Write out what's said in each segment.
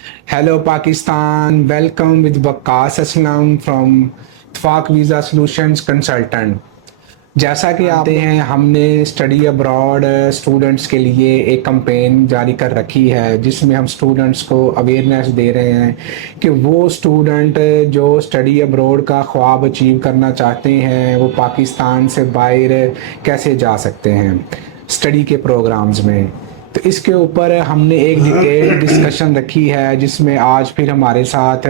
Hello Pakistan, welcome with Waqas Aslam from Tfaq Visa Solutions Consultant। जैसा कि आते हैं हमने स्टडी अब्रॉड स्टूडेंट्स के लिए एक कैंपेन जारी कर रखी है जिसमें हम स्टूडेंट्स को अवेयरनेस दे रहे हैं कि वो स्टूडेंट जो स्टडी अब्रॉड का ख्वाब अचीव करना चाहते हैं वो पाकिस्तान से बाहर कैसे जा सकते हैं स्टडी के प्रोग्राम्स में। तो इसके ऊपर हमने एक डिटेल डिस्कशन रखी है जिसमें आज फिर हमारे साथ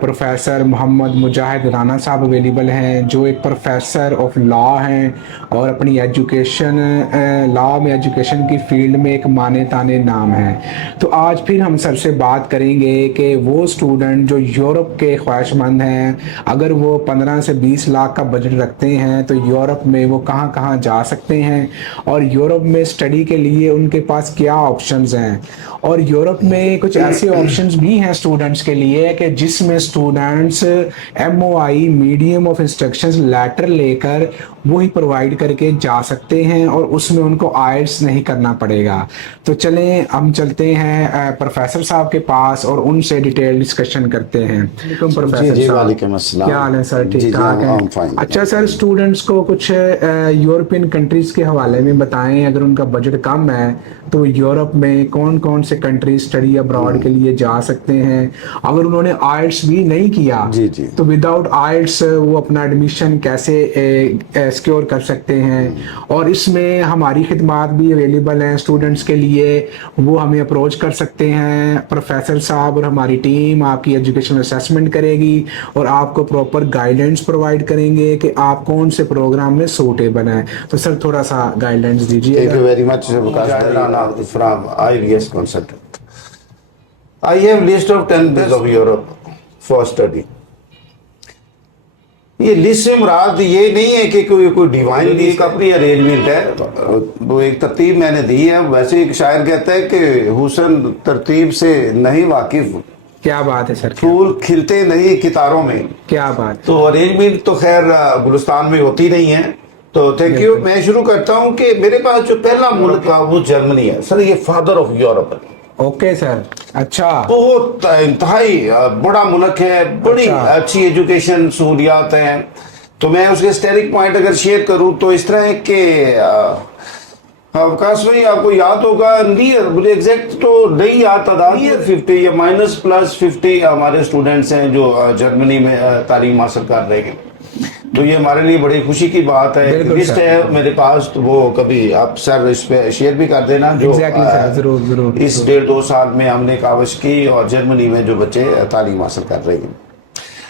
प्रोफेसर मोहम्मद मुजाहिद राना साहब अवेलेबल हैं जो एक प्रोफेसर ऑफ लॉ हैं और अपनी एजुकेशन लॉ में एजुकेशन की फील्ड में एक माने ताने नाम है। तो आज फिर हम सर से बात करेंगे कि वो स्टूडेंट जो यूरोप के ख्वाहिशमंद हैं, अगर वो 15 से 20 लाख का बजट रखते हैं तो यूरोप में वो कहाँ कहाँ जा सकते हैं और यूरोप में स्टडी के लिए उनके पास क्या ऑप्शंस हैं। और यूरोप में कुछ ऐसे ऑप्शंस भी हैं स्टूडेंट्स के लिए कि जिसमें students MOI medium of instructions letter लेकर वो ही प्रोवाइड करके जा सकते हैं और उसमें उनको आइल्स नहीं करना पड़ेगा। तो चलें हम चलते हैं प्रोफेसर साहब के पास और उनसे डिटेल डिस्कशन करते हैं। प्रोफेसर साहब क्या हाल है सर? ठीक ठाक है। अच्छा सर, स्टूडेंट्स को कुछ यूरोपियन कंट्रीज के हवाले में बताएं, अगर उनका बजट कम है तो यूरोप में कौन कौन से कंट्री स्टडी अब्रॉड के लिए जा सकते हैं। अगर उन्होंने आइल्स भी नहीं किया तो विदाउट आइल्स वो अपना एडमिशन कैसे सिक्योर कर सकते हैं। और इसमें हमारी खिदमात भी अवेलेबल हैं स्टूडेंट्स के लिए, वो हमें अप्रोच कर सकते हैं। प्रोफेसर साहब और हमारी टीम आपकी एजुकेशन असेसमेंट करेगी और आपको प्रॉपर गाइडेंस प्रोवाइड करेंगे कि आप कौन से प्रोग्राम में सूटेबल हैं। तो सर थोड़ा सा गाइडेंस दीजिए। Thank you very much, Vikas Rana from IVS Consultant. I have list of 10 places of Europe for study. ये लिस्ट से मुराद ये नहीं है कि कोई डिवाइन लिस्ट अपनी अरेंजमेंट है, वो एक तरतीब मैंने दी है। वैसे एक शायर कहता है कि हुसन तरतीब से नहीं वाकिफ। क्या बात है सर? फूल खिलते नहीं कितारों में। क्या बात। तो अरेंजमेंट तो खैर गुलिस्तान में होती नहीं है। तो थैंक यू। मैं शुरू करता हूँ कि मेरे पास जो पहला मुल्क था वो जर्मनी है सर। ये फादर ऑफ यूरोप है। Okay sir. अच्छा। बहुत इंतहाई बड़ा मुल्क है, बड़ी अच्छी एजुकेशन सहूलियात हैं। तो मैं उसके स्टेरिक पॉइंट अगर शेयर करूं तो इस तरह है कि अवकाश में आपको याद होगा, नियर मुझे एग्जैक्ट तो नहीं याद तादाद, 50 या -+50 हमारे स्टूडेंट्स हैं जो जर्मनी में तालीम हासिल कर रहे हैं। तो ये हमारे लिए बड़ी खुशी की बात है। लिस्ट है मेरे पास, तो वो कभी आप सर इस पे शेयर भी कर देना जो जरूर जरूर इस 1.5-2 साल में हमने काविश की और जर्मनी में जो बच्चे तालीम हासिल कर रहे हैं।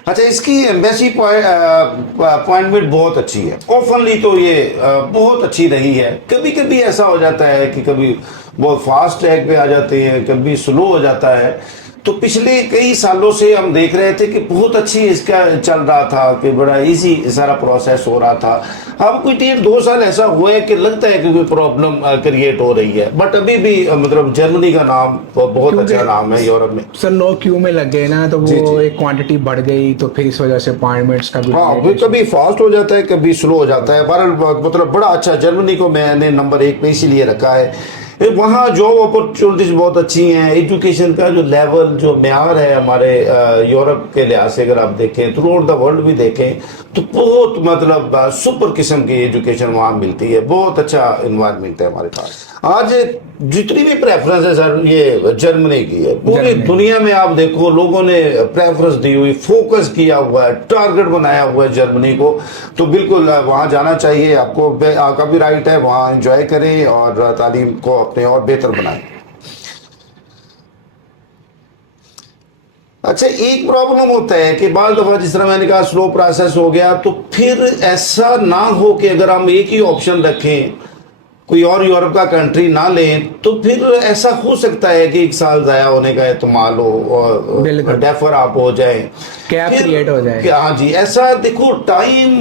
अच्छा, इसकी एम्बेसी अपॉइंटमेंट बहुत अच्छी है। ओपनली तो ये बहुत अच्छी रही है। कभी कभी ऐसा हो जाता है कि कभी बहुत फास्ट ट्रैक पे आ जाते हैं, कभी स्लो हो जाता है। तो पिछले कई सालों से हम देख रहे थे कि बहुत अच्छी इसका चल रहा था, कि बड़ा इजी सारा प्रोसेस हो रहा था। अब कोई 1.5-2 साल ऐसा हुआ है कि लगता है कि कोई प्रॉब्लम क्रिएट हो रही है। बट अभी भी मतलब जर्मनी का नाम बहुत अच्छा नाम है यूरोप में। सर लोग क्यू में लग गए ना, तो वो एक क्वांटिटी बढ़ गई, तो फिर इस वजह से अपॉइंटमेंट्स का भी कभी फास्ट हो जाता है, कभी स्लो हो जाता है। बहरहाल मतलब बड़ा अच्छा, जर्मनी को मैंने नंबर 1 पे इसीलिए रखा है। वहाँ जॉब अपॉर्चुनिटीज बहुत अच्छी हैं। एजुकेशन का जो लेवल, जो म्यार है हमारे यूरोप के लिहाज से अगर आप देखें, थ्रू आउट द वर्ल्ड भी देखें, तो बहुत मतलब सुपर किस्म की एजुकेशन वहाँ मिलती है। बहुत अच्छा इन्वायरमेंट है हमारे पास। आज जितनी भी प्रेफरेंस है सर, ये जर्मनी की है। पूरी दुनिया में आप देखो लोगों ने प्रेफरेंस दी हुई, फोकस किया हुआ है, टारगेट बनाया हुआ है जर्मनी को। तो बिल्कुल वहाँ जाना चाहिए आपको। आपका भी राइट है, वहाँ एंजॉय करें और तालीम को अपने और बेहतर बनाएं। अच्छा, एक प्रॉब्लम होता है कि बाल दफा जिस तरह मैंने कहा स्लो प्रोसेस हो गया, तो फिर ऐसा ना हो कि अगर हम एक ही ऑप्शन रखें, कोई और यूरोप का कंट्री ना लें, तो फिर ऐसा हो सकता है कि 1 साल जाया होने का एहतमाल हो और डेफर आप हो जाए, क्या क्रिएट हो जाए। हाँ जी, ऐसा देखो टाइम,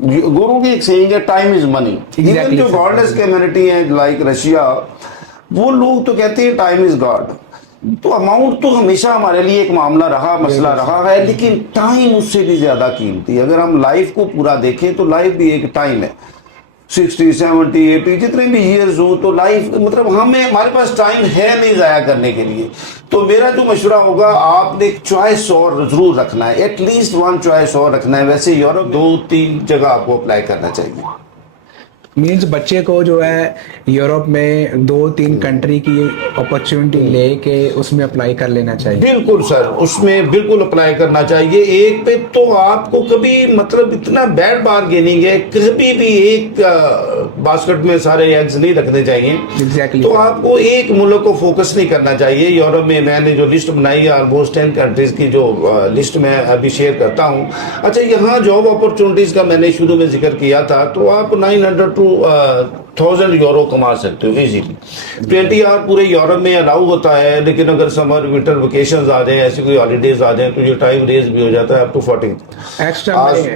गुरु की एक सेइंग है, टाइम इज मनी। इवन जो गॉडलेस कम्युनिटी है लाइक रशिया, वो लोग तो कहते हैं टाइम इज गॉड। तो अमाउंट तो हमेशा हमारे लिए एक मामला रहा, मसला रहा है, लेकिन टाइम उससे भी ज्यादा कीमती है। अगर हम लाइफ को पूरा देखें तो लाइफ भी एक टाइम है। 60 70 80 जितने भी ईयर्स हो, तो लाइफ मतलब हमारे पास टाइम है नहीं जाया करने के लिए। तो मेरा जो मशवरा होगा, आपने एक चॉइस और जरूर रखना है, एटलीस्ट वन चॉइस और रखना है। वैसे यूरोप 2-3 जगह आपको अप्लाई करना चाहिए। मीन्स बच्चे को जो है यूरोप में 2-3 कंट्री की अपॉर्चुनिटी लेके उसमें अप्लाई कर लेना चाहिए। बिल्कुल सर, उसमें बिल्कुल अप्लाई करना चाहिए। एक पे तो आपको कभी मतलब इतना बैड बार्गेनिंग है, कभी भी एक बास्केट में सारे एग्स नहीं रखने चाहिए। एग्जैक्टली तो आपको एक मुल्क को फोकस नहीं करना चाहिए। यूरोप में मैंने जो लिस्ट बनाई है, ऑलमोस्ट 10 कंट्रीज की जो लिस्ट मैं अभी शेयर करता हूँ। अच्छा, यहाँ जॉब अपॉर्चुनिटीज का मैंने शुरू में जिक्र किया था, तो आप 900 to 1000 यूरो कमा सकते हो इजीली। 20 आवर पूरे यूरोप में अलाउ होता है, लेकिन अगर समर विंटर वेकेशंस आ जाए, ऐसी कोई हॉलीडेज आ जाए, तो ये टाइम रेज भी हो जाता है, अप टू 40 एक्स्ट्रा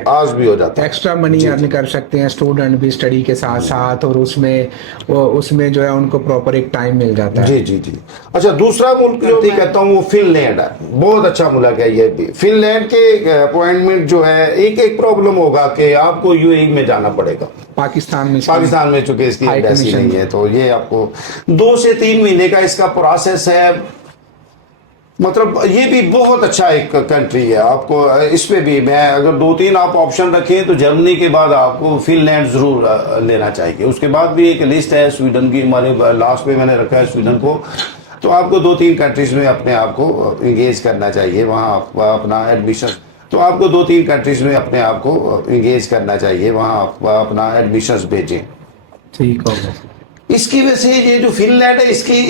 आज भी हो जाता है। एक्स्ट्रा मनी अर्न कर सकते हैं स्टूडेंट भी स्टडी के साथ साथ, और उसमें जो है उनको प्रॉपर एक टाइम मिल जाता है। जी जी जी। अच्छा, दूसरा मुल्क जो मैं कहता हूँ वो फिनलैंड है। बहुत अच्छा मुल्क है ये भी। फिनलैंड के अपॉइंटमेंट जो है, एक प्रॉब्लम होगा कि आपको यूएई में जाना पड़ेगा। पाकिस्तान में चूंकि इसकी हाई एम्बेसी कमीशन नहीं है, तो ये आपको 2 से 3 महीने का इसका प्रोसेस है। मतलब ये भी बहुत अच्छा एक कंट्री है। आपको इस पे भी मैं अगर 2-3 आप ऑप्शन रखें, तो जर्मनी के बाद आपको फिनलैंड जरूर लेना चाहिए। उसके बाद भी एक लिस्ट है स्वीडन की, हमारे लास्ट में मैंने रखा है स्वीडन को। तो आपको 2-3 कंट्रीज में अपने आप को इंगेज करना चाहिए, वहाँ अपना एडमिशन। तो आपको 2-3 कंट्रीज में अपने आप को इंगेज करना चाहिए, वहाँ अपना एडमिशंस भेजें। ठीक होगा। इसकी वजह से ये जो फिनलैंड है, इसकी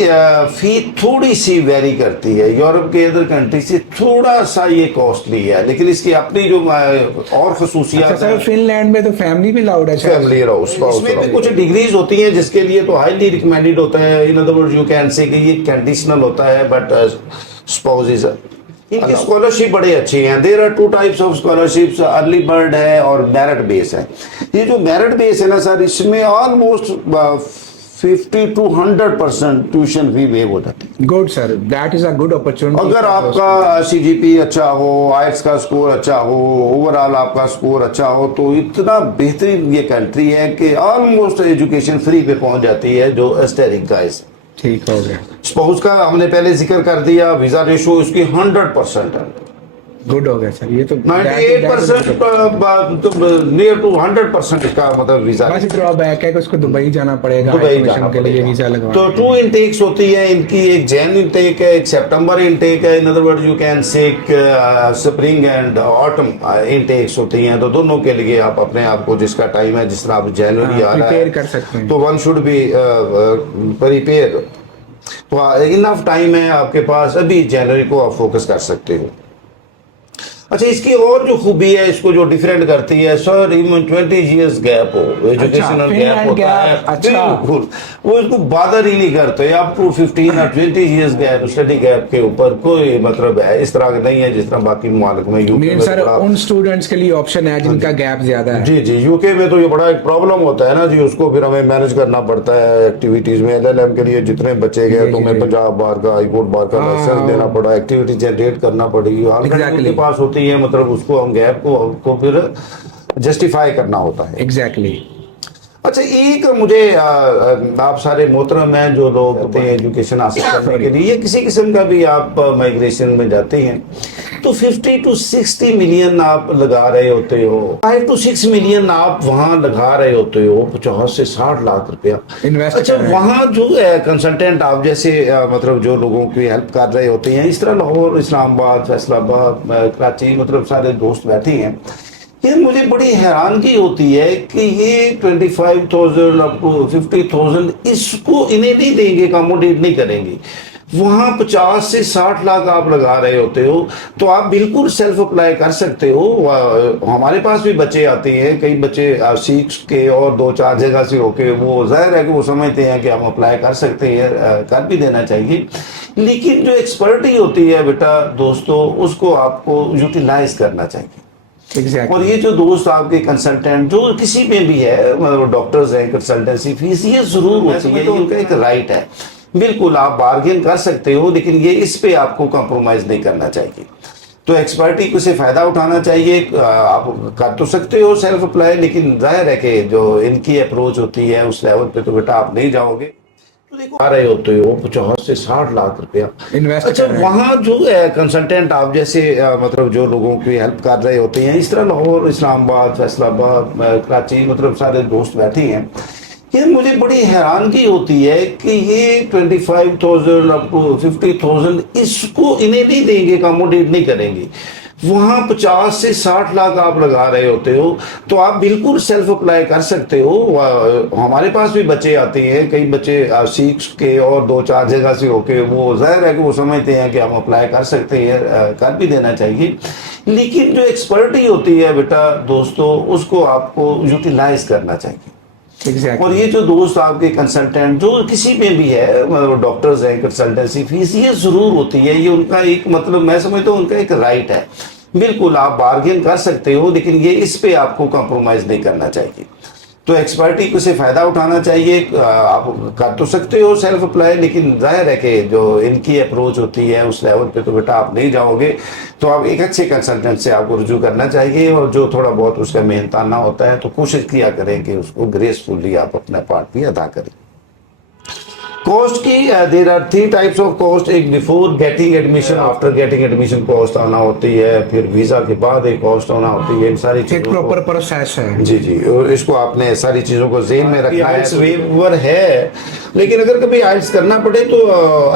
फी थोड़ी सी वेरी करती है यूरोप के अदर कंट्री से, थोड़ा सा ये कॉस्टली है, लेकिन इसकी अपनी जो और खसूसियात अच्छा, फिनलैंड में तो फैमिली भी लाउड है। फैमिली इसमें भी कुछ डिग्रीज होती हैं, जिसके लिए तो हाईली रिकमेंडेड होता है। In other words you can say कि ये कंडीशनल होता है, बट स्पाउसेस इनकी स्कॉलरशिप बड़ी अच्छी हैं। There are 2 types of scholarships, early bird है और मेरिट बेस है। ये जो मेरिट बेस है ना सर, इसमें almost 50 to 100% tuition fee wave हो जाती है। Good sir, that is a good opportunity. अगर आपका सीजीपी अच्छा हो, आईएल्टीएस का स्कोर अच्छा हो, ओवरऑल आपका स्कोर अच्छा हो, तो इतना बेहतरीन ये कंट्री है कि ऑलमोस्ट एजुकेशन फ्री पे पहुंच जाती है, जो एस्टेरिक गाइस। ठीक हो गया। स्पाउस का हमने पहले जिक्र कर दिया, वीजा रेशो इसकी 100% है। गुड हो गया सर, ये तो 98% नियर टू 100% इसका मतलब वीजा। बस ड्रॉबैक है कि उसको दुबई जाना पड़ेगा के लिए वीजा लगवाने। तो 2 इंटेक्स होती है इनकी, एक जैन इंटेक है, एक सितंबर इंटेक है। In other words you can say spring and autumn Intex होती हैं। तो दोनों के लिए आप अपने आप को, जिसका टाइम है, जिस तरह आप जनवरी आ रहा है, कर सकते हैं, तो वन शुड बी प्रिपेयर। तो इनफ टाइम है आपके पास, अभी जनवरी को आप फोकस कर सकते हो। अच्छा, इसकी और जो खूबी है, इसको जो डिफरेंट करती है सर, इवन 20 इयर्स गैप हो, एजुकेशनल गैप होता है। अच्छा, बिल्कुल, वो इसको बादर ही नहीं करते। अप टू 15 और 20 इयर्स गैप, स्टडी गैप के ऊपर कोई मतलब है इस तरह का नहीं है जिस तरह बाकी मुमालिक में। यूके में सर उन स्टूडेंट्स के लिए ऑप्शन है जिनका गैप ज्यादा है। जी जी, यूके में तो ये बड़ा एक प्रॉब्लम होता है ना जी, उसको फिर हमें मैनेज करना पड़ता है एक्टिविटीज में। एलएलएम के लिए जितने बच्चे गए, तो मैं पंजाब बार का, हाईकोर्ट बार का लाइसेंस देना पड़ा, एक्टिविटी जनरेट करना पड़ेगी। ऑलरेडी पास होती है, मतलब उसको हम गैप को फिर जस्टिफाई करना होता है। एग्जैक्टली। अच्छा, एक मुझे आप सारे मोहतरम हैं जो लोग होते हैं एजुकेशन हासिल करने के लिए, किसी किस्म का भी आप माइग्रेशन में जाते हैं, तो 50 to 60 मिलियन आप लगा रहे होते हो, 5 to 6 मिलियन आप वहां लगा रहे होते हो, 50 से 60 लाख रुपया इन्वेस्ट। अच्छा, वहां जो कंसल्टेंट आप जैसे मतलब जो लोगों की हेल्प कर रहे होते हैं, इस तरह लाहौर, इस्लामाबाद, फैसलाबाद, कराची, मतलब सारे दोस्त बैठे हैं। ये मुझे बड़ी हैरानगी होती है कि ये 25,000 अप टू 50,000 इसको इन्हें नहीं देंगे, अकोमोडेट नहीं करेंगे। वहां 50 से 60 लाख आप लगा रहे होते हो, तो आप बिल्कुल सेल्फ अप्लाई कर सकते हो। हमारे पास भी बच्चे आते हैं, कई बच्चे सीख के और 2-4 जगह से होके, वो जाहिर है कि वो समझते हैं कि हम अप्लाई कर सकते हैं, कर भी देना चाहिए। लेकिन जो एक्सपर्टी होती है बेटा दोस्तों, उसको आपको यूटिलाइज करना चाहिए। Exactly. और ये जो दोस्त आपके कंसल्टेंट जो किसी में भी है, मतलब डॉक्टर्स हैं, कंसल्टेंसी फीस ये जरूर होती है, तो उनका एक राइट है। बिल्कुल आप बार्गेन कर सकते हो, लेकिन ये इस पे आपको कॉम्प्रोमाइज नहीं करना चाहिए। तो एक्सपर्टी से फायदा उठाना चाहिए। आप कर तो सकते हो सेल्फ अप्लाई, लेकिन जाहिर है कि जो इनकी अप्रोच होती है उस लेवल पे तो बेटा आप नहीं जाओगे। तो देखो आ रहे होते हो 50 से 60 लाख रुपया इन्वेस्ट अच्छा, कर रहे हैं। वहाँ जो कंसल्टेंट आप जैसे मतलब जो लोगों की हेल्प कर रहे होते हैं, इस तरह लाहौर, इस्लामाबाद, फैसलाबाद, कराची, मतलब सारे दोस्त बैठे हैं। ये मुझे बड़ी हैरानगी होती है कि ये 25,000 अप टू 50,000 इसको इन्हें नहीं देंगे, अकोमोडेट नहीं करेंगे। वहाँ 50 से 60 लाख आप लगा रहे होते हो, तो आप बिल्कुल सेल्फ अप्लाई कर सकते हो। हमारे पास भी बच्चे आते हैं, कई बच्चे सीख के और 2-4 जगह से होके, वो जाहिर है कि वो समझते हैं कि हम अप्लाई कर सकते हैं, कर भी देना चाहिए। लेकिन जो एक्सपर्टी होती है बेटा दोस्तों, उसको आपको यूटिलाइज करना चाहिए। Exactly. और ये जो दोस्त आपके कंसल्टेंट जो किसी में भी है, मतलब डॉक्टर्स हैं, कंसल्टेंसी फीस ये जरूर होती है, ये उनका एक मतलब मैं समझता हूँ उनका एक राइट है। बिल्कुल आप बार्गेन कर सकते हो, लेकिन ये इस पे आपको कॉम्प्रोमाइज नहीं करना चाहिए। तो एक्सपर्टी से फायदा उठाना चाहिए। आप कर तो सकते हो सेल्फ अप्लाई, लेकिन जाहिर है कि जो इनकी अप्रोच होती है उस लेवल पे तो बेटा आप नहीं जाओगे। तो आप एक अच्छे कंसल्टेंट से आपको रुजू करना चाहिए, और जो थोड़ा बहुत उसका मेहनताना होता है तो कोशिश किया करें कि उसको ग्रेसफुली आप अपना पार्ट भी अदा करें। कॉस्ट की there are 3 types of cost. एक before getting admission, after getting admission cost आना होती है, फिर वीजा के बाद एक कॉस्ट आना होती है। इन सारी एक चीजों प्रॉपर प्रोसेस है। जी जी, और इसको आपने सारी चीजों को ज़हन में रखना है। आइल्स वेवर है, लेकिन अगर कभी आइल्स करना पड़े तो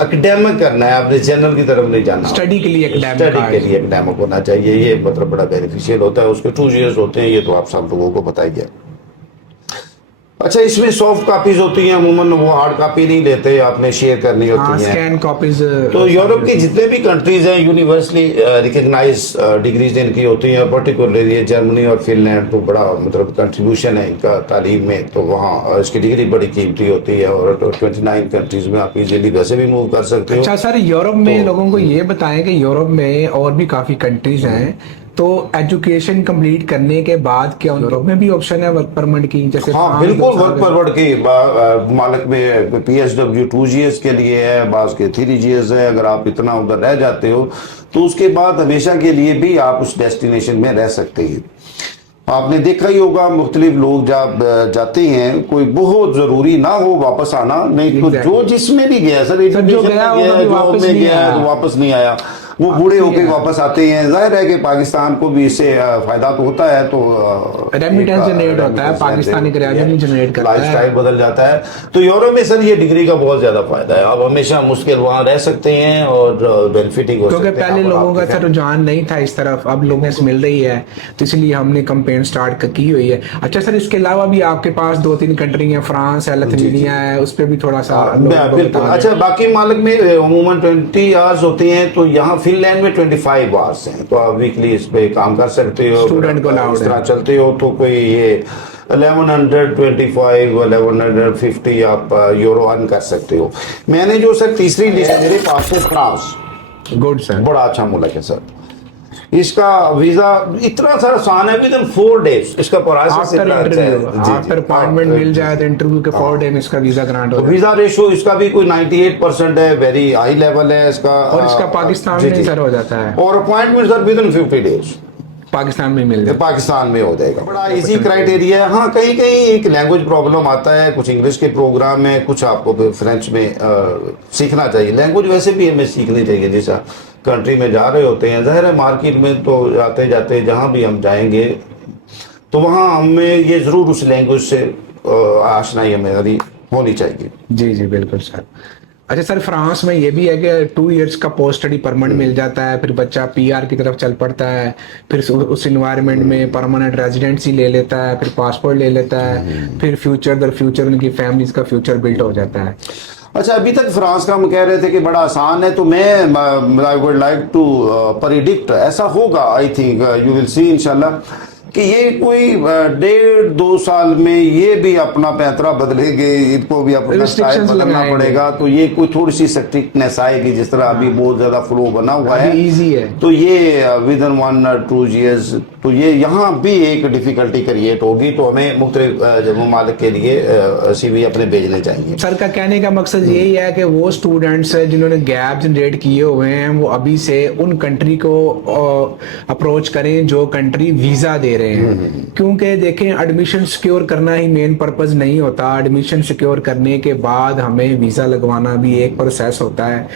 एकेडमिक करना है, आपने जनरल की तरफ नहीं जाना। स्टडी के लिए स्टडी के लिए एकेडमिक होना चाहिए, ये मतलब बड़ा बेनिफिशियल होता है। उसके 2 years होते हैं, ये तो आप सब लोगों को बताइए। अच्छा, इसमें सॉफ्ट कॉपीज होती हैं, अमूमन वो हार्ड कॉपी नहीं लेते, आपने शेयर करनी होती है। Scan copies. तो यूरोप की जितने भी कंट्रीज हैं यूनिवर्सली रिकग्नाइज डिग्रीज इनकी होती हैं, पर्टिकुलरली जर्मनी और फिनलैंड तो बड़ा मतलब कंट्रीब्यूशन है इनका तालीम में, तो वहाँ इसकी डिग्री बड़ी कीमती होती है। और 29 कंट्रीज में आप इजीली वैसे भी मूव कर सकते हो। अच्छा सर, यूरोप में लोगों को ये बताएं कि यूरोप में और भी काफी कंट्रीज हैं, तो एजुकेशन कंप्लीट करने के बाद क्या यूरोप में भी ऑप्शन है वर्क परमिट की? जैसे हाँ बिल्कुल, वर्क परमिट की मालिक में PSW 2 years के लिए है, बास के 3 years है। अगर आप इतना उधर रह जाते हो तो उसके बाद हमेशा के लिए भी आप उस डेस्टिनेशन में रह सकते हैं। आपने देखा ही होगा मुख्तलिफ लोग जब जाते हैं, कोई बहुत जरूरी ना हो वापस आना, नहीं तो जो जिसमें भी गया सर, जो गया जॉब में गया तो वापस नहीं आया, वो बूढ़े होके वापस आते हैं। जाहिर है कि पाकिस्तान को भी इससे फायदा तो होता है, तो रेमिटेंस जनरेट होता है, पाकिस्तानी रेवेन्यू जनरेट करता है, लाइफस्टाइल बदल जाता है। तो यूरोप में सर ये डिग्री का बहुत ज्यादा फायदा है, आप हमेशा मुश्किल वहाँ रह सकते हैं और बेनिफिटिंग हो सकते हैं। क्योंकि पहले लोगों का सर रुझान नहीं था इस तरफ, अब लोगों से मिल रही है, तो इसलिए हमने कैंपेन स्टार्ट की हुई है। अच्छा सर, इसके अलावा भी आपके पास 2-3 कंट्री हैं, फ्रांस है, लिथुआनिया है, उस पर भी थोड़ा सा बिल्कुल। अच्छा, बाकी मालिक में अमूमन 20 hours होते हैं, तो यहाँ फिनलैंड में 25 hours हैं, तो आप वीकली इस पे काम कर सकते हो। स्टूडेंट को इस तरह चलते हो तो कोई ये 1125 1150 आप यूरो अर्न कर सकते हो। मैंने जो सर तीसरी लिस्ट मेरे पास है फ्रांस, गुड सर, बड़ा अच्छा मुल्क है सर। इसका वीजा इतना सा आसान है, विद इन 4 days इसका प्रोसेस इतना अच्छा है। आफ्टर अपॉइंटमेंट मिल जाए तो इंटरव्यू के 4 डे में इसका वीजा ग्रांट हो जाए। वीजा रेशो इसका भी कोई 98% है, वेरी हाई लेवल है इसका। और इसका पाकिस्तान में सर हो जाता है, और appointment sir with in 50 days Pakistan में मिल जाए, पाकिस्तान में हो जाएगा। बड़ा इजी क्राइटेरिया है। हाँ, कहीं कहीं एक लैंग्वेज प्रॉब्लम आता है, कुछ इंग्लिश के प्रोग्राम है, कुछ आपको फ्रेंच में सीखना चाहिए। लैंग्वेज वैसे भी हमें सीखनी चाहिए, जैसा कंट्री में जा रहे होते हैं। ज़ाहिर है मार्केट में तो जाते जाते जहाँ भी हम जाएंगे तो वहाँ हमें ये ज़रूर उस लैंग्वेज से आशनाई हमारी होनी चाहिए। जी जी बिल्कुल सर। अच्छा सर, फ्रांस में ये भी है कि 2 years का पोस्ट स्टडी परमिट मिल जाता है, फिर बच्चा PR की तरफ चल पड़ता है, फिर उस इन्वायरमेंट में परमानेंट रेजिडेंसी ले लेता है, फिर पासपोर्ट ले लेता है, फिर फ्यूचर उनकी फैमिलीज का फ्यूचर बिल्ट हो जाता है। अच्छा, अभी तक फ्रांस का हम कह रहे थे कि बड़ा आसान है, तो मैं I would like to predict ऐसा होगा। I think you will see इंशाल्लाह कि ये कोई 1.5-2 साल में ये भी अपना पैंतरा बदलेंगे, इनको भी अपना स्टाइल Restrictions बदलना लगाएंगे। पड़ेगा, तो ये कोई थोड़ी सी स्ट्रिक्टनेस आएगी। जिस तरह अभी बहुत ज्यादा फ्लो बना हुआ है, इजी है। तो ये विद इन 1-2 ईयर्स तो ये यहाँ भी एक डिफिकल्टी क्रिएट होगी। तो हमें मुख्तलिफ ममालिक के लिए सीवी अपने भेजने चाहिए। सर का कहने का मकसद यही है कि वो स्टूडेंट्स जिन्होंने गैप जनरेट किए हुए हैं वो अभी से उन कंट्री को अप्रोच करें जो कंट्री वीजा दे रहे हैं। क्योंकि देखें, एडमिशन सिक्योर करना ही मेन पर्पस नहीं होता। एडमिशन सिक्योर करने के बाद हमें वीजा लगवाना भी एक प्रोसेस होता है।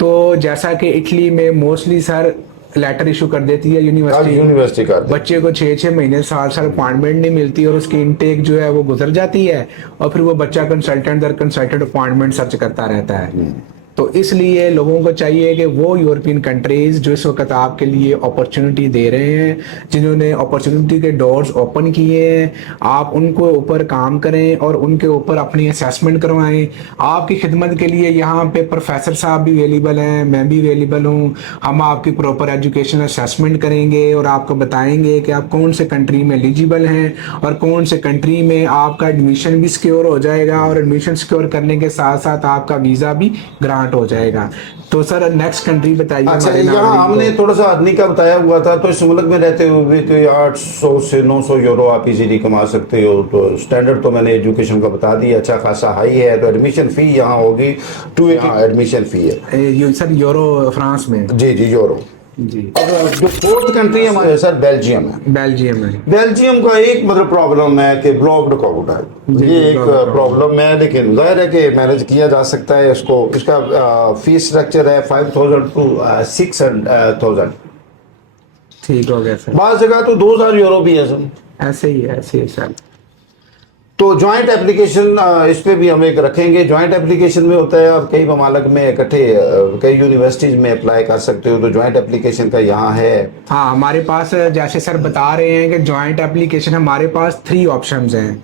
तो जैसा कि इटली में मोस्टली सर लेटर इशू कर देती है यूनिवर्सिटी का बच्चे को 6-6 महीने साल अपॉइंटमेंट नहीं मिलती और उसकी इनटेक जो है वो गुजर जाती है और फिर वो बच्चा कंसल्टेंट दर कंसल्टेंट अपॉइंटमेंट सर्च करता रहता है। तो इसलिए लोगों को चाहिए कि वो यूरोपियन कंट्रीज जो इस वक्त आपके लिए अपॉर्चुनिटी दे रहे हैं, जिन्होंने अपॉर्चुनिटी के डोर्स ओपन किए हैं, आप उनको ऊपर काम करें और उनके ऊपर अपनी असेसमेंट करवाएं। आपकी खिदमत के लिए यहाँ पे प्रोफेसर साहब भी अवेलेबल हैं, मैं भी अवेलेबल हूँ। हम आपकी प्रॉपर एजुकेशन असेसमेंट करेंगे और आपको बताएंगे कि आप कौन से कंट्री में एलिजिबल हैं और कौन से कंट्री में आपका एडमिशन भी सिक्योर हो जाएगा और एडमिशन सिक्योर करने के साथ साथ आपका वीज़ा भी ग्रांट हो जाएगा। तो सर नेक्स्ट कंट्री बताइए। अच्छा, यहाँ हमने थोड़ा सा आदमी का बताया हुआ था, तो इस मुल्क में रहते हुए भी कोई 800 से 900 यूरो आप इजीली कमा सकते हो। तो स्टैंडर्ड तो मैंने एजुकेशन का बता दिया, अच्छा खासा हाई है। तो एडमिशन फी यहाँ होगी 280 एडमिशन फी है सर यूरो फ्रांस में। जी यूरो जी। जो फोर्थ कंट्री है सर बेल्जियम है। बेल्जियम का एक मतलब प्रॉब्लम है कि ब्लॉक्ड अकाउंट है, ये एक प्रॉब्लम है, लेकिन जाहिर है कि मैनेज किया जा सकता है इसको। इसका फीस स्ट्रक्चर है 5,000 to 6,000। ठीक हो गया सर। बाज़ जगह तो 2,000 यूरो भी है सर। ऐसे ही है सर। तो जॉइंट एप्लीकेशन इस पे भी हम एक रखेंगे। जॉइंट एप्लीकेशन में होता है आप कई ममालिक में इकट्ठे कई यूनिवर्सिटीज में अप्लाई कर सकते हो, तो जॉइंट एप्लीकेशन का यहाँ है। हाँ, हमारे पास जैसे सर बता रहे हैं कि जॉइंट एप्लीकेशन हमारे पास 3 ऑप्शंस हैं।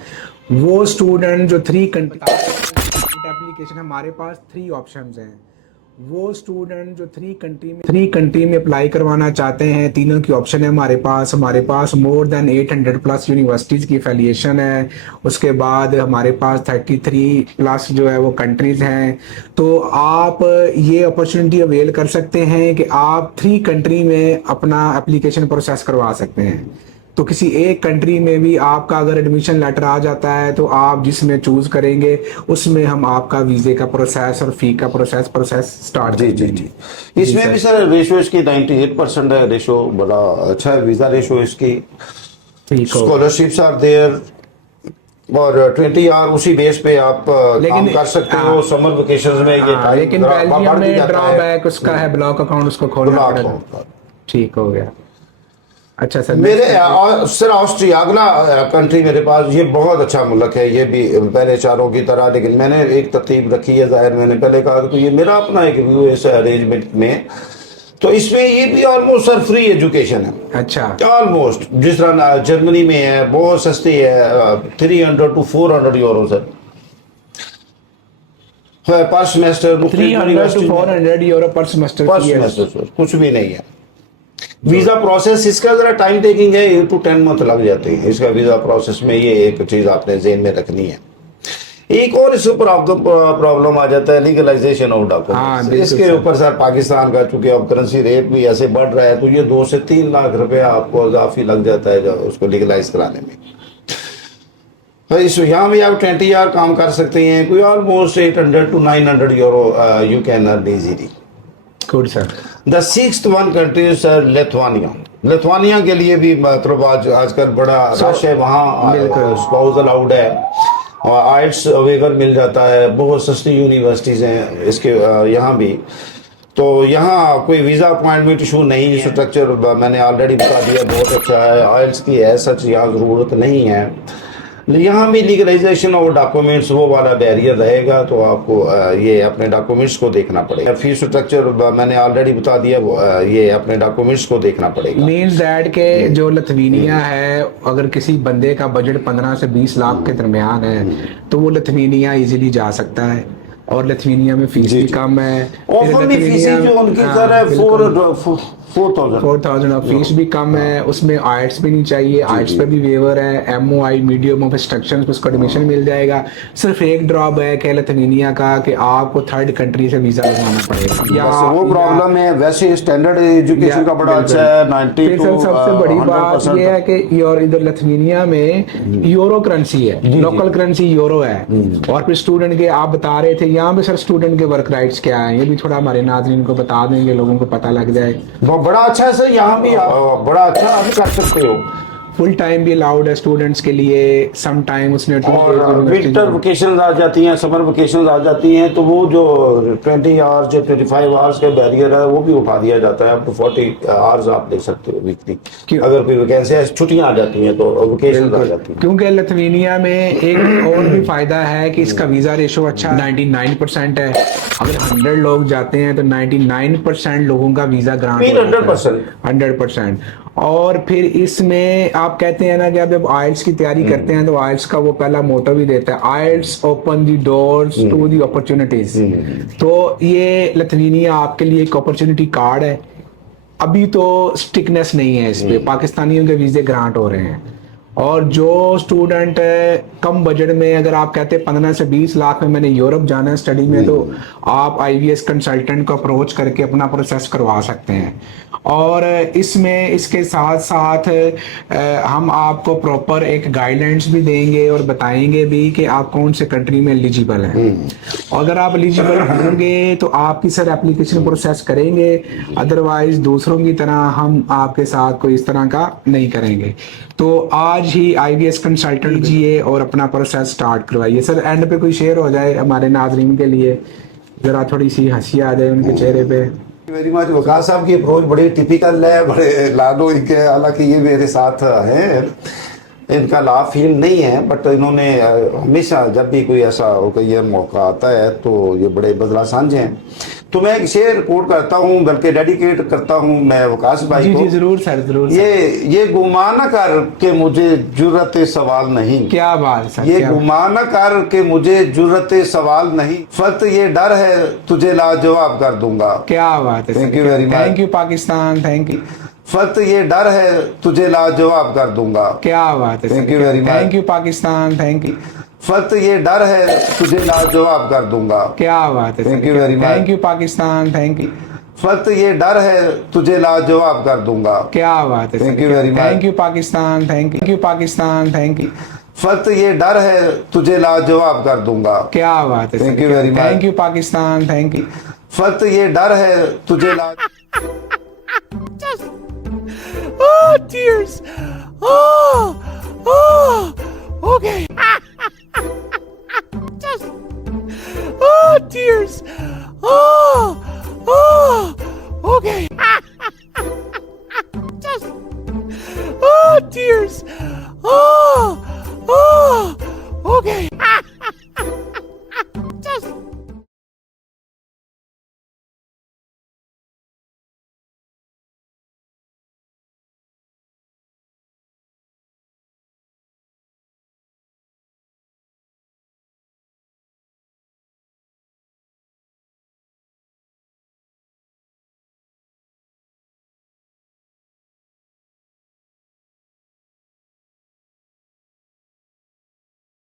वो स्टूडेंट जो 3 कंट्री एप्लीकेशन हमारे पास 3 ऑप्शंस हैं। वो स्टूडेंट जो 3 कंट्री में अप्लाई करवाना चाहते हैं, तीनों की ऑप्शन है हमारे पास मोर देन 800 प्लस यूनिवर्सिटीज़ की एफिलिएशन है। उसके बाद हमारे पास 33 प्लस जो है वो कंट्रीज़ हैं। तो आप ये अपॉर्चुनिटी अवेल कर सकते हैं कि आप 3 कंट्री में अपना एप्लीकेशन प्रोसेस करवा सकते हैं। तो किसी एक कंट्री में भी आपका अगर एडमिशन लेटर आ जाता है तो आप जिसमें चूज करेंगे उसमें हम आपका वीजे का प्रोसेस और फी का प्रोसेस स्टार्ट जी। इसमें भी सर रेशो इसकी 98% है, रेशो बड़ा अच्छा है वीजा रेशो इसकी। स्कॉलरशिप्स आर देयर और 20 आवर उसी बेस पे आप काम कर सकते हो। समर वेकेशंस में ये टाइम लेकिन बेल्जियम में ड्रॉबैक उसका है ब्लॉक अकाउंट उसको खोलना पड़ेगा। ठीक हो गया। अच्छा सर। मेरे सर ऑस्ट्रिया अगला कंट्री मेरे पास, ये बहुत अच्छा मुल्क है, ये भी पहले चारों की तरह, लेकिन मैंने एक तरतीब रखी है। जाहिर मैंने पहले कहा तो ये मेरा अपना एक व्यू है इस अरेंजमेंट में। तो इसमें ये भी ऑलमोस्ट सर फ्री एजुकेशन है। अच्छा, ऑलमोस्ट जिस तरह जर्मनी में है, बहुत सस्ती है, 300 to 400 यूरो सर पर सेमेस्टर। 300 to 400 यूरो पर सेमेस्टर कुछ भी नहीं है। वीजा प्रोसेस इसका जरा टाइम टेकिंग है, 8 to 10 मंथ लग जाते हैं इसका वीजा प्रोसेस में। ये एक चीज आपने ज़हन में रखनी है। एक और इसके प्रॉब्लम आ जाता है लीगलाइजेशन ऑफ डॉक्यूमेंट्स। इसके ऊपर सर पाकिस्तान का चूंकि अब करेंसी रेट भी ऐसे बढ़ रहा है, तो ये 2 से 3 लाख रुपया आपको इजाफी लग जाता है जो उसको लीगलाइज कराने में। तो इस यहाँ भी आप 20 ईयर काम कर सकते हैं, कोई almost 800 to 900 euro you can earn easily. Good sir. The 6th one country sir Lithuania के लिए भी मतलब आजकल बड़ा रश है वहाँ। स्पाउस अलाउड है और आइट्स वेवर मिल जाता है, बहुत सस्ती यूनिवर्सिटीज हैं इसके यहाँ भी। तो यहाँ कोई वीज़ा अपॉइंटमेंट इशू नहीं, स्ट्रक्चर मैंने ऑलरेडी बता दिया, बहुत अच्छा है। आइल्स की सच यहाँ ज़रूरत नहीं है। यहाँ भी लीगलाइजेशन और डॉक्यूमेंट्स वो वाला बैरियर रहेगा, तो आपको ये अपने डॉक्यूमेंट्स को देखना पड़ेगा। फीस स्ट्रक्चर मैंने ऑलरेडी बता दिया, ये अपने डॉक्यूमेंट्स को देखना पड़ेगा। मींस दैट के जो लिथुआनिया है, अगर किसी बंदे का बजट 15 से 20 लाख के दरमियान है तो वो लिथुआनिया इजीली जा सकता है और लिथुआनिया में फीस भी कम है। ऑफर भी फीस जो उनकी सर है 4,000 और फीस भी कम है, उसमें आइट्स भी नहीं चाहिए, आइट्स पे भी वेवर है, MOI मीडियम ऑफ इंस्ट्रक्शन उसको एडमिशन मिल जाएगा। सिर्फ एक ड्रॉप है लिथुआनिया का कि आपको थर्ड कंट्री से वीजा लगवाना पड़ेगा या वो प्रॉब्लम है। वैसे स्टैंडर्ड एजुकेशन का बड़ा अच्छा है, 90 फिर टू सबसे बड़ी बात ये है कि और इधर लिथुआनिया में यूरो करेंसी है, लोकल करेंसी यूरो है। और फिर स्टूडेंट के आप बता रहे थे यहाँ पे सर स्टूडेंट के वर्क राइट्स क्या है, ये भी थोड़ा हमारे नाज़रीन को बता देंगे, लोगों को पता लग जाए। बड़ा अच्छा है सर, यहाँ भी बड़ा अच्छा आप कर सकते हो। फुल टाइम भी अलाउड है स्टूडेंट्स के लिए, सम टाइम उसमें और विंटर वेकेशन आ जाती हैं, समर वेकेशन आ जाती हैं, तो वो जो 20 आवर्स या 25 आवर्स का बैरियर है वो भी उठा दिया जाता है। अब तो 40 आवर्स आप देख सकते हो वीकली। अगर कोई वैकेंसी है, छुट्टियां आ जाती हैं तो वेकेशन आ जाती है। क्योंकि लिथुआनिया में एक और भी फायदा है कि इसका वीजा रेशो अच्छा 99% है। अगर 100 लोग जाते हैं तो 99% लोगों का वीजा ग्रांट 100%। और फिर इसमें आप कहते हैं ना कि आप जब आइल्स की तैयारी करते हैं तो आइल्स का वो पहला मोटो भी देता है, आइल्स open the doors to the opportunities. तो ये लिथुआनिया आपके लिए एक अपॉर्चुनिटी कार्ड है। अभी तो स्टिकनेस नहीं है इस पे, पाकिस्तानियों के वीजे ग्रांट हो रहे हैं। और जो स्टूडेंट कम बजट में, अगर आप कहते हैं 15 से 20 लाख में मैंने यूरोप जाना है स्टडी में, तो आप IVS कंसल्टेंट को अप्रोच करके अपना प्रोसेस करवा सकते हैं। और इसमें इसके साथ साथ हम आपको प्रॉपर एक गाइडलाइंस भी देंगे और बताएंगे भी कि आप कौन से कंट्री में एलिजिबल हैं। अगर आप एलिजिबल होंगे तो आपकी सर एप्लीकेशन प्रोसेस करेंगे, अदरवाइज दूसरों की तरह हम आपके साथ कोई इस तरह का नहीं करेंगे। तो आज ही IVS कंसल्टेंट लीजिए और अपना प्रोसेस स्टार्ट करवाइए। सर एंड पे कोई शेयर हो जाए हमारे नाजरीन के लिए, जरा थोड़ी सी हंसी आ जाए उनके चेहरे पे। Very much. वकास साहब की अप्रोच बड़ी टिपिकल है, बड़े लाडो इनके, हालांकि ये मेरे साथ हैं, इनका लॉ फील्ड नहीं है, बट इन्होंने हमेशा जब भी कोई ऐसा ये मौका आता है तो ये बड़े बदला साझे हैं। तो मैं एक शेर कोट करता हूँ, बल्कि डेडिकेट करता हूँ मैं वकास भाई को। जी जरूर सर, जरूर। ये गुमान कर के मुझे जुर्रत सवाल नहीं। क्या बात सर, ये गुमान कर के मुझे जुर्रत सवाल नहीं, फक्त ये डर है तुझे लाजवाब कर दूंगा। क्या बात है, thank you very much. Thank you Pakistan, thank you. फक्त ये डर है तुझे लाजवाब कर दूंगा। क्या बात है, thank you very much. Thank you Pakistan, thank you. फक्त ये डर है तुझे लाजवाब कर दूंगा। क्या बात है, thank you very much. Thank you Pakistan, thank you. फक्त ये डर है तुझे लाजवाब कर दूंगा। क्या बात है, thank you very much. Thank you Pakistan, thank you Pakistan, thank you. फक्त ये डर है तुझे लाजवाब कर दूंगा। क्या बात है, thank you very much. Thank you Pakistan, thank you. फक्त ये डर है तुझे Oh, tears. Okay. Just, tears.